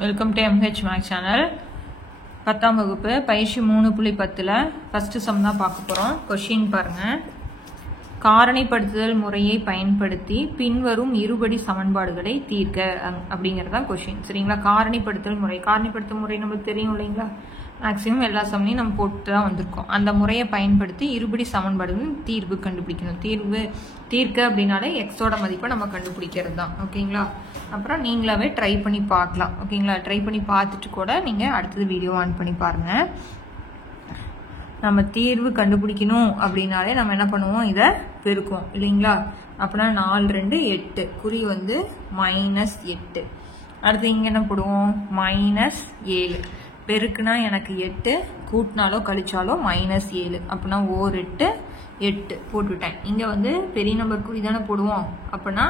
Welcome to MH Max channel. 10ஆம் வகுப்பு பயிற்சி 3.10ல ஃபர்ஸ்ட் சம் தான் பார்க்க போறோம். क्वेश्चन பாருங்க. காரணிப்படுத்துதல் முறையை பயன்படுத்தி பின்வரும் இருபடி சமன்பாடுகளை தீர்க்க அப்படிங்கறத क्वेश्चन. சரிங்களா? காரணிப்படுத்துதல் முறை நமக்கு தெரியும் இல்லைங்களா? மேக்ஸिमम எல்லா சம்மையும் நம்ம போட்டு தான் வந்திருக்கோம். அந்த முறையை பயன்படுத்தி இருபடி சமன்பாடுகளின் தீர்வு கண்டுபிடிக்கணும். தீர்க்க அப்படினாலே x ஓட மதிப்பை நம்ம கண்டுபிடிக்கிறது தான். ஓகேங்களா? அப்புறம் நீங்களாவே ட்ரை பண்ணி பார்க்கலாம். ஓகேங்களா? ட்ரை பண்ணி பார்த்துட்டு கூட நீங்க அடுத்த வீடியோ ஆன் பண்ணி பாருங்க. நம்ம தீர்வு கண்டுபிடிக்கணும் அப்படினாலே நம்ம என்ன பண்ணுவோம்? இத பெருக்குவோம் இல்லைங்களா? அப்பனா 4 2 8 குறி வந்து -8. அடுத்து இங்க என்ன போடுவோம்? -7. பெருக்குனா எனக்கு 8, கூட்டினாலோ கழிச்சாலோ -7. அப்பனா 4 8 8 போட்டுட்டேன். இங்க வந்து பெரிய நம்பர் குறி தானே போடுவோம். அப்பனா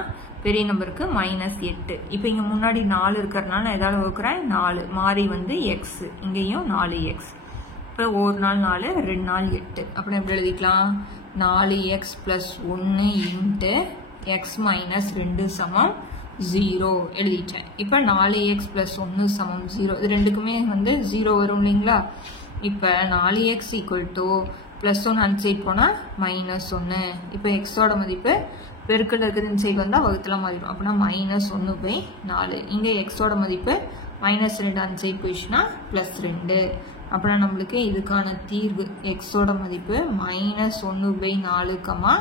பெரிய நம்பருக்கு -8. இப்போ இங்க முன்னாடி 4 இருக்கறனால நான் எதால வகுக்கிறேன்? 4. மாறி வந்து x. இங்கேயும் 4x. இப்போ 1 நாள் 4, 2 நாள் 8. அப்பனா எப்படி எழுதிக்கலாம்? 4x + 1 * x - 2 = 0 எழுதிட்டேன். இப்போ 4x + 1 = 0. இது ரெண்டுக்குமே வந்து 0 வரும் இல்லைங்களா? இப்போ 4x = +1 அந்த சைடு போனா -1. இப்போ x ஓட மதிப்பு பெருக்கல் இருக்கிற இந்த சைடு வந்தா வகுத்தல மாறிடும். அப்பனா -1/4. இங்க x ஓட மதிப்பு -2 அந்த சைடு போயிடுச்சுன்னா +2. அப்பனா நம்மளுக்கு இதுக்கான தீர்வு x ஓட மதிப்பு -1/4,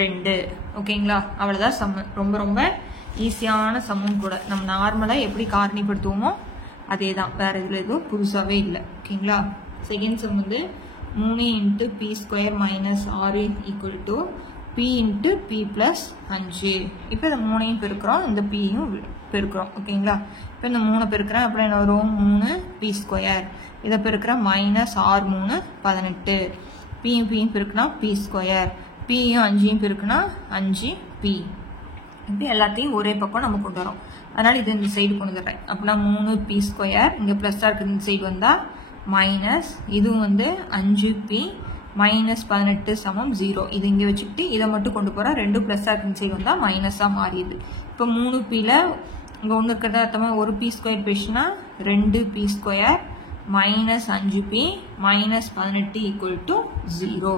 2. ஓகேங்களா? அவ்வளவுதான் சம். ரொம்ப ஈஸியான சம்மும் கூட. நம்ம நார்மலா எப்படி காரணிப்படுத்துவோமோ அதேதான். வேற இதுல எதுவும் புதுசாவே இல்லை. ஓகேங்களா? செகண்ட் சம் வந்து 3 × p² - 6 = p × p + 5. இப்போ இந்த 3ஐயும் பெருக்கிறோம், இந்த pயும் பெருக்கிறோம். ஓகேங்களா? இப்போ இந்த 3 பெருக்கிறேன். அப்புறம் என்ன வரும்? 3p². இதை பெருக்கிறேன் -6 3 18. pயும் pயும் பெருக்குனா p². pயும் 5ஐயும் பெருக்குனா 5p. இப்படி எல்லாத்தையும் ஒரே பக்கம் நம்ம கொண்டு வரோம். அதனால இது இந்த சைடு கொண்டு வந்துடுறேன். அப்படின்னா 3p². இங்க பிளஸ்ஸா இருக்கு இந்த சைடு வந்தா மைனஸ். இதுவும் வந்து 5p -18 = 0. இது இங்க வச்சுக்கிட்டு இதை மட்டும் கொண்டு போறேன். 2 பிளஸ்ஸா இருக்கு இந்த சைடு வந்தா மைனஸா மாறிடுது. இப்போ 3pல இங்க ஒன்று இருக்கிறத அர்த்தமா ஒரு p² போயிடுச்சுன்னா 2p² -5p -18 = 0.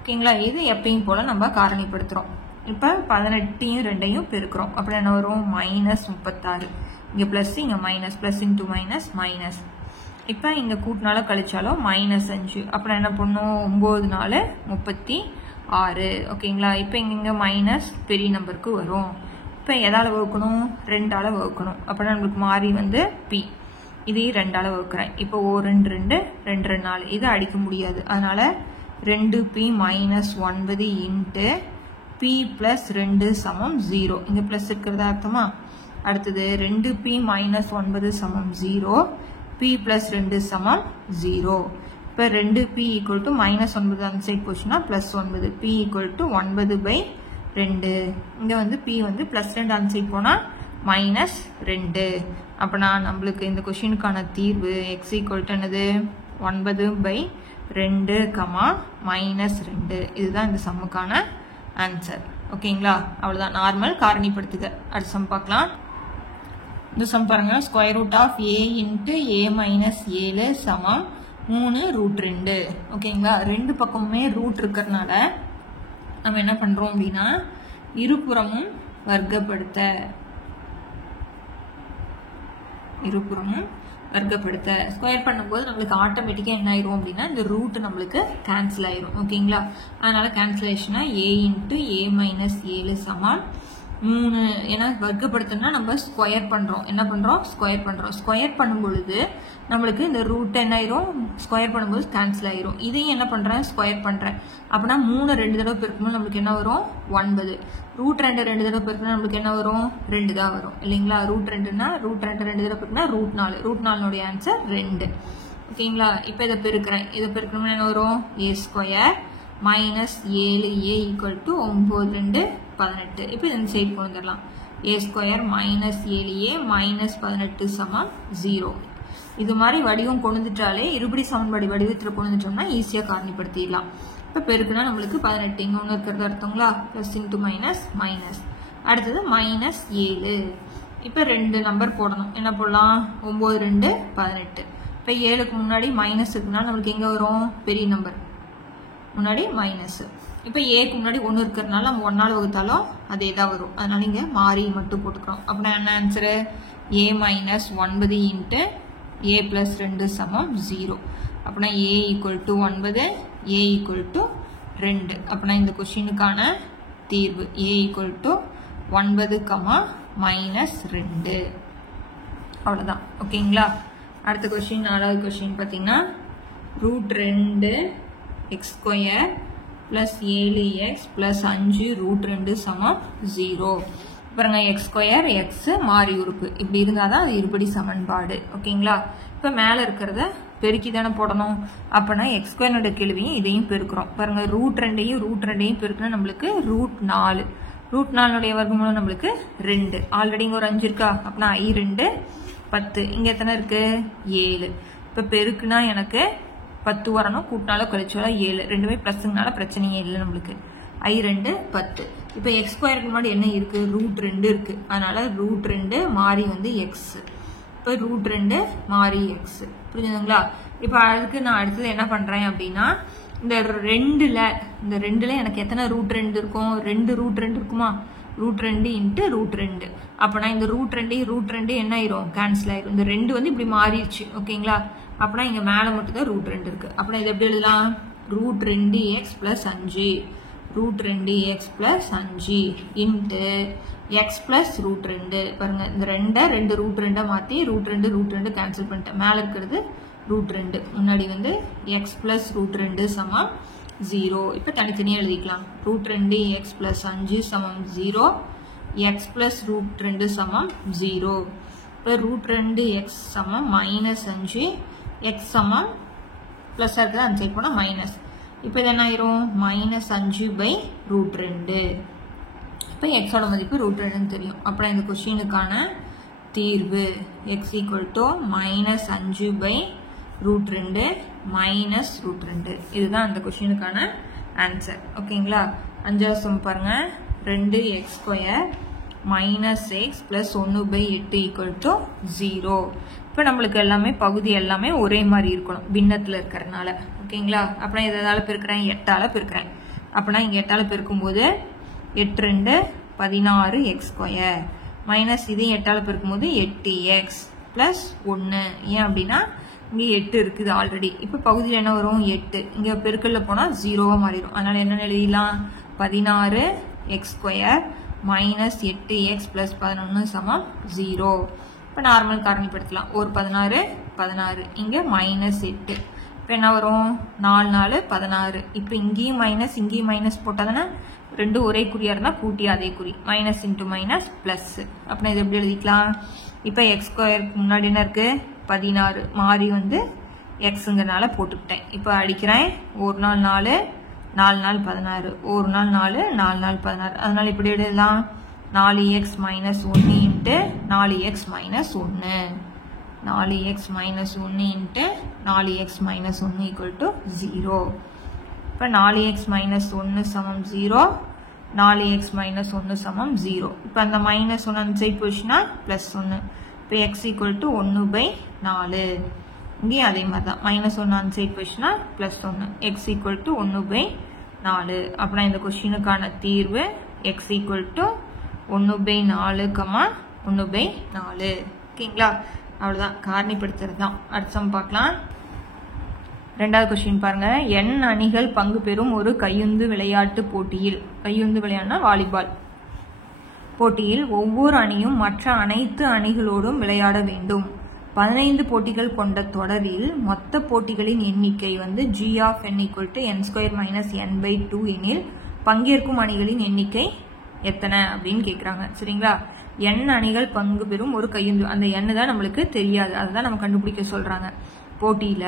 ஓகேங்களா? இது எப்பயும் போல நம்ம காரணிப்படுத்துறோம். இப்போ 18யும் 2ஐயும் பெருக்கிறோம். அப்படி என்ன வரும்? -36. இங்க பிளஸ், இங்க minus. Plus into minus minus. இப்போ இங்க கூட்டினாலோ கழிச்சாலோ -5. அப்புறம் என்ன பண்ணும்? 9 4 36. ஓகேங்களா? இப்போ இங்க மைனஸ் பெரிய நம்பருக்கு வரும். இப்போ எதால வகுக்கணும்? 2ஆல வகுக்கணும். அப்படின்னா நம்மளுக்கு மாறி வந்து p. இதையும் 2ஆல வகுக்கிறேன். இப்போ 2 2 2 4. இதை அடிக்க முடியாது. அதனால 2p - 9 * p + 2 = 0. இங்க பிளஸ் இருக்கிறதா அர்த்தமா? அடுத்தது 2p - 9 = 0. p + 2 = 0. இப்போ 2p = -9 அந்த சைடு போச்சுன்னா +9. p = 9/2. இங்க வந்து p வந்து +2 அந்த சைடு போனா -2. அப்பனா நம்மளுக்கு இந்த क्वेश्चनக்கான தீர்வு x = என்னது? 9/2, -2. இதுதான் இந்த சம்முக்கான ஆன்சர். ஓகேங்களா? அவ்வளவுதான். நார்மல் காரணிப்படுத்துக. அடுத்த சம் பார்க்கலாம். இந்த சம் பாருங்க. √a × a - 7 = 3√2. ஓகேங்களா? ரெண்டு பக்கமுமே ரூட் இருக்கிறதுனால நம்ம என்ன பண்றோம் அப்படின்னா இருபுறமும் வர்க்கப்படுத்த ஸ்கொயர் பண்ணும்போது நம்மளுக்கு ஆட்டோமேட்டிக்கா என்ன ஆயிரும் அப்படின்னா இந்த ரூட் நம்மளுக்கு கேன்சல் ஆயிரும். ஓகேங்களா? அதனால கேன்சலேஷனா a × a - 7 = 3. ஏன்னா வர்க்கப்படுத்தணும்னா நம்ம ஸ்கொயர் பண்றோம். என்ன பண்றோம்? ஸ்கொயர் பண்றோம். ஸ்கொயர் பண்ணும்பொழுது நம்மளுக்கு இந்த ரூட் என்ன ஆயிரும்? ஸ்கொயர் பண்ணும்போது கேன்சல் ஆயிரும். இதையும் என்ன பண்றேன்? ஸ்கொயர் பண்றேன். அப்பனா 3 2 தடவை பெருக்கும்போது நம்மளுக்கு என்ன வரும்? 9. √2 2 தடவை பெருக்குனா நம்மளுக்கு என்ன வரும்? 2 தான் வரும் இல்லைங்களா? √2னா √2 2 தடவை பெருக்குனா √4. √4 ஆன்சர் 2. ஓகேங்களா? இப்போ இதை பெருக்கிறேன். இதை பெருக்கணும்னா என்ன வரும்? a² - 7a = 9 2 18. இப்போ இந்த சைடு கொண்டு வந்துடலாம். a² - 7a -18 = 0. இது மாதிரி வடிவம் கொண்டு வந்துட்டாலே இருபடி சமன்பாடு வடிவத்தில் கொண்டு வந்துட்டோம்னா ஈஸியா காரணிப்படுத்திடலாம். இப்போ பெருக்குனா நம்மளுக்கு 18. இங்க ஒன்று இருக்கிறது அர்த்தங்களா? +* - அடுத்தது -7. இப்போ 2 நம்பர் போடணும். என்ன போடலாம்? 9 2 18. இப்போ 7க்கு முன்னாடி மைனஸ் இருக்குனால நம்மளுக்கு எங்கே வரும்? பெரிய நம்பர் முன்னாடி மைனஸ். இப்போ ஏக்கு முன்னாடி 1 இருக்கிறதுனால நம்ம 1ஆல் வகுத்தாலும் அதே தான் வரும். அதனால இங்கே மாறி மட்டும் போட்டுக்கிறோம். அப்படின்னா என்ன answer? a minus 9 into a plus 2 சமம் 0. அப்படின்னா a equal to 9, a equal to 2. அப்படின்னா இந்த கொஷினுக்கான தீர்வு a ஈக்குவல் டு 9, மைனஸ் 2. அவ்வளோதான். ஓகேங்களா? அடுத்த கொஷின் 4வது கொஷின் பார்த்தீங்கன்னா √2 X square plus 7x plus 5 √2 சமம் 0. பாருங்க எக்ஸ் ஸ்கொயர் எக்ஸ் மாறி உறுப்பு இப்படி இருந்தால் தான் அது இருபடி சமன்பாடு. ஓகேங்களா? இப்போ மேலே இருக்கிறத பெருக்கி தானே போடணும். அப்போனா எக்ஸ் ஸ்கொயரோட கேள்வியும் இதையும் பெருக்கிறோம். பாருங்க √2 பெருக்குனா நம்மளுக்கு √4. √4 வர்க்கமூலம் நம்மளுக்கு 2. ஆல்ரெடி இங்கே ஒரு 5 இருக்கா? அப்படின்னா i2 10. இங்கே எத்தனை இருக்கு? 7. இப்போ பெருக்குனா எனக்கு 10 வரணும். கூட்டினாலும் கழிச்சாலும் 7. ரெண்டுமே ப்ளஸ்ங்கனால பிரச்சனையே இல்லை நம்மளுக்கு. i2 10. இப்போ எக்ஸ் ஸ்கொயருக்கு முன்னாடி என்ன இருக்கு? √2 இருக்கு. அதனால √2 மாறி வந்து எக்ஸ். இப்போ √2 மாறி எக்ஸ். புரிஞ்சுதுங்களா? இப்போ அதுக்கு நான் அடுத்தது என்ன பண்றேன் அப்படின்னா இந்த 2ல எனக்கு எத்தனை √2 இருக்கும்? 2 √2 இருக்குமா? √2 இன்ட்டு √2. அப்போனா இந்த √2 என்ன ஆயிரும்? கேன்சல் ஆயிரும். இந்த 2 வந்து இப்படி மாறிடுச்சு. ஓகேங்களா? அப்படின்னா இங்கே மேலே மட்டும் தான் √2 இருக்கு. அப்படின்னா இது எப்படி எழுதலாம்? √2x plus 5 √2x plus 5 into X plus √2. பாருங்க இந்த 2 √2 மாற்றி √2 கேன்சல் பண்ணிட்டேன். மேலே இருக்கிறது √2. முன்னாடி வந்து எக்ஸ் ப்ளஸ் √2 சமம் 0. இப்போ தனித்தனியாக எழுதிக்கலாம். √2x ப்ளஸ் 5 சமம் 0. எக்ஸ் ப்ளஸ் √2 சமம் 0. இப்போ √2x சமம் மைனஸ் 5. எக்ஸ் சமம் ப்ளஸ் இருக்குது அந்த சைட் போனால் மைனஸ். இப்போ இது என்ன ஆயிரும்? மைனஸ் 5/√2. இப்போ எக்ஸோட மதிப்பு √2 தெரியும். அப்புறம் இந்த கொஸ்டினுக்கான தீர்வு X equal to minus 5/√2 minus √2. இதுதான் அந்த கொஸ்டினுக்கான ஆன்சர். ஓகேங்களா? 5வது சம் பாருங்க. 2x square minus X plus 1/8 equal to 0. இப்போ நம்மளுக்கு எல்லாமே பகுதி எல்லாமே ஒரே மாதிரி இருக்கணும் பின்னத்தில் இருக்கிறதுனால. ஓகேங்களா? அப்படின்னா எதால பெருக்கிறேன்? 8ஆல் பெருக்கிறேன். அப்படின்னா இங்கே 8ஆல் பெருக்கும்போது 8 2 16 எக்ஸ் ஸ்கொயர் மைனஸ் இதையும் 8ஆல் பெருக்கும்போது 8x ப்ளஸ் 1. ஏன் அப்படின்னா இங்கே 8 இருக்குது ஆல்ரெடி. இப்போ பகுதியில் என்ன வரும்? 8. இங்கே பெருக்கல்ல போனால் 0வாக மாறிடும். அதனால என்ன எழுதிடலாம்? 16 X square minus 8x plus 11 சமம் 0. இப்போ நார்மல் காரணிப்படுத்தலாம். ஒரு 16 இங்கே மைனஸ் 8. இப்போ என்ன வரும்? 4 4 16. இப்போ இங்கேயும் மைனஸ் போட்டால் தானே ரெண்டும் ஒரே குறியா இருந்தால் கூட்டி அதே குறி. Minus into minus plus. அப்படின்னா இது எப்படி எழுதிக்கலாம்? இப்போ எக்ஸ் ஸ்கொயருக்கு முன்னாடி என்ன இருக்கு? 16 மாறி வந்து எக்ஸுங்கிறனால போட்டுக்கிட்டேன். இப்போ அடிக்கிறேன். ஒரு நாள் 4 4 நாள் 16. ஒரு நாள் 4 4 நாள் 16. அதனால இப்படி எழுதலாம். 4x minus 1 into 4x minus 1. 4x minus 1 into 4x minus 1 equal to 0. இப்போ 4x மைனஸ் 1 சமம் 0. 4x மைனஸ் 1 சமம் 0. இப்போ அந்த மைனஸ் 1 அந்த சைட் போச்சுன்னா ப்ளஸ் 1. இப்போ எக்ஸ் ஈக்குவல் டு 1/4. இங்கேயும் அதே மாதிரி தான். மைனஸ் 1 அந்த சைட் போச்சுன்னா ப்ளஸ் 1. X equal to 1/4. அப்படின்னா இந்த கொஸ்டினுக்கான தீர்வு எக்ஸ் ஈக்குவல் டு 1/4, 1/4. ஓகேங்களா? அவ்வளோதான். காரணிப்படுத்துறது தான். அடுத்த சம் பார்க்கலாம். 2வது கொஸ்டின் பாருங்க. n அணிகள் பங்கு பெறும் ஒரு கையுந்து விளையாட்டு போட்டியில், கையுந்து விளையாட்டுனா வாலிபால் போட்டியில் ஒவ்வொரு அணியும் மற்ற அனைத்து அணிகளோடும் விளையாட வேண்டும். 15 போட்டிகள் கொண்ட தொடரில் மொத்த போட்டிகளின் எண்ணிக்கை வந்து g of n equal to n² minus n/2 எனில் பங்கேற்கும் அணிகளின் எண்ணிக்கை எத்தனை அப்படின்னு கேட்குறாங்க. சரிங்களா? n அணிகள் பங்கு பெறும் ஒரு கையுந்து, அந்த n தான் நம்மளுக்கு தெரியாது, அதுதான் நம்ம கண்டுபிடிக்க சொல்றாங்க. போட்டியில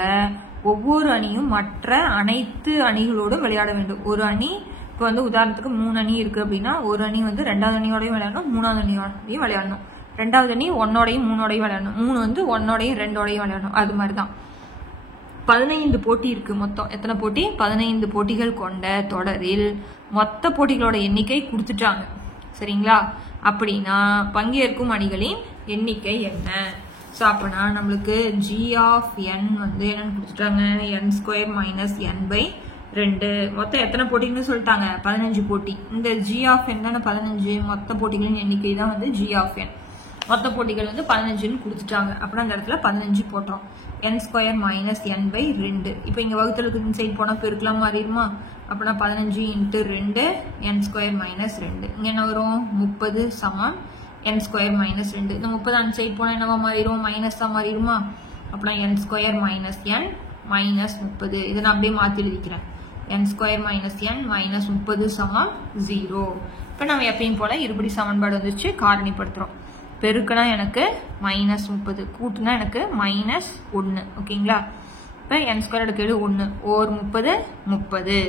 ஒவ்வொரு அணியும் மற்ற அனைத்து அணிகளோடும் விளையாட வேண்டும். ஒரு அணி இப்போ வந்து உதாரணத்துக்கு 3 அணி இருக்கு அப்படின்னா ஒரு அணி வந்து 2வது அணியோடையும் விளையாடணும், 3வது அணியோடையும் விளையாடணும். 2வது அணி 1ஓடையும் 3ஓடையும் விளையாடணும், 3 வந்து 1ஓடையும் 2ஓடையும் விளையாடணும். அது மாதிரி தான் 15 போட்டி இருக்கு. மொத்தம் எத்தனை போட்டி? 15 போட்டிகள் கொண்ட தொடரில் மொத்த போட்டிகளோட எண்ணிக்கை கொடுத்துட்டாங்க. சரிங்களா? அப்படின்னா பங்கேற்கும் அணிகளின் எண்ணிக்கை என்ன? ஸோ அப்போனா நம்மளுக்கு g ஆஃப் n வந்து என்னன்னு கொடுத்துட்டாங்க, n² - n/2. மொத்தம் எத்தனை போட்டின்னு சொல்லிட்டாங்க, 15 போட்டி. இந்த g ஆஃப் n தானே 15, மொத்த போட்டிகளின் எண்ணிக்கை தான் வந்து g ஆஃப் n. மொத்த போட்டிகள் வந்து 15ன்னு கொடுத்துட்டாங்க. அப்புறம் அந்த இடத்துல 15 போட்டோம், n² - n/2. இப்போ இங்கே வகுத்தலுக்கு இந்த சைடு போனால் பெருக்கலாம் மாறிடுமா? அப்படின்னா 15 × 2 n² - 2. இங்கே என்ன வரும், 30 = n² - 2. இந்த 30 அந்த சைடு போனால் என்னவா மாறிடும், மைனஸாக மாறிடுமா? அப்படின்னா n² - n -30. இதை நான் அப்படியே மாற்றி எழுதிக்கிறேன், n² - n -30 = 0. இப்போ நம்ம எப்பயும் போல இருபடி சமன்பாடு வந்துச்சு, காரணிப்படுத்துகிறோம். பெருக்குனா எனக்கு -30, கூட்டுனா எனக்கு -1. ஓகேங்களா? இப்போ n² கீழே 1 ஓர் 30 30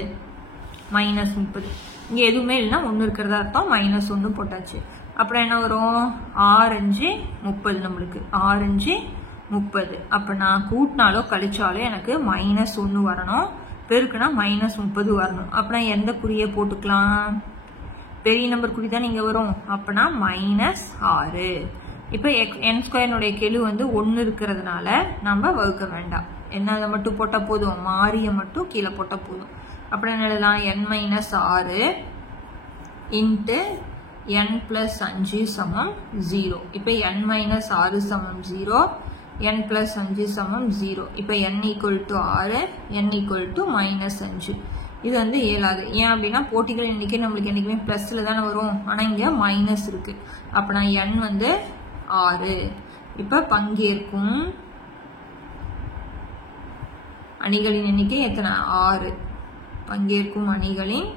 -30. இங்கே எதுவுமே இல்லைன்னா 1 இருக்கிறதா அர்த்தம், -1 போட்டாச்சு. அப்புறம் என்ன வரும், 6×5 30. நம்மளுக்கு 6×5 30. அப்போ நான் கூட்டினாலோ கழிச்சாலோ எனக்கு -1 வரணும், பெருக்குனா -30 வரணும். அப்படின்னா எந்த குறியை போட்டுக்கலாம், பெரிய நம்பர் குறி தான் இங்கே வரும். அப்போனா -6. இப்போ n² கெழு வந்து 1 இருக்கிறதுனால நம்ம வகுக்க வேண்டாம், என்னதை மட்டும் போட்டால் போதும், மாறியை மட்டும் கீழே போட்டால் போதும். அப்புறம் என்ன எழுதலாம், n - 6 × n + 5 = 0. இப்போ n - 6 = 0, n + 5 = 0. இப்போ n = 6, n = -5. இது வந்து இயலாது. ஏன் அப்படின்னா போட்டிகள் எண்ணிக்கை நம்மளுக்கு என்றைக்குமே ப்ளஸில் தானே வரும், ஆனால் இங்கே மைனஸ் இருக்குது. அப்படின்னா n வந்து 6. இப்போ பங்கேற்கும் அணிகளின் எண்ணிக்கை எத்தனை, 6. பங்கேற்கும் அணிகளின்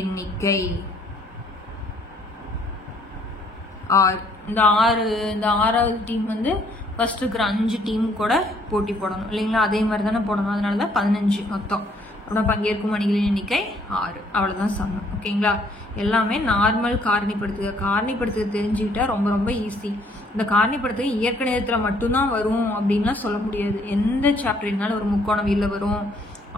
எண்ணிக்கை 6. இந்த 6வது டீம் வந்து ஃபர்ஸ்ட் இருக்கிற 5 டீம் கூட போட்டி போடணும் இல்லைங்களா? அதே மாதிரி தானே போடணும், அதனால தான் 15 மொத்தம். அப்படின்னா பங்கேற்கும் அணிகளின் எண்ணிக்கை 6. அவ்வளோதான் சமம். ஓகேங்களா? எல்லாமே நார்மல் காரணிப்படுத்துக தெரிஞ்சுக்கிட்டா ரொம்ப ரொம்ப ஈஸி. இந்த காரணிப்படுத்துக இயற்கை நேரத்தில் மட்டும்தான் வரும் அப்படின்லாம் சொல்ல முடியாது. எந்த சாப்டர் இருந்தாலும் ஒரு முக்கோணம் வெளில வரும்,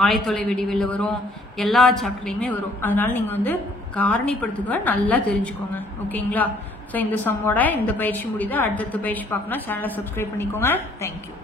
ஆயத்தொலை வெடி வெளில வரும், எல்லா சாப்டர்லையுமே வரும். அதனால நீங்கள் வந்து காரணிப்படுத்துக நல்லா தெரிஞ்சுக்கோங்க. ஓகேங்களா? ஸோ இந்த சம்மோட இந்த பயிற்சி முடியுது. அடுத்தடுத்த பயிற்சி பார்க்கணும், சேனலை சப்ஸ்கிரைப் பண்ணிக்கோங்க. தேங்க்யூ.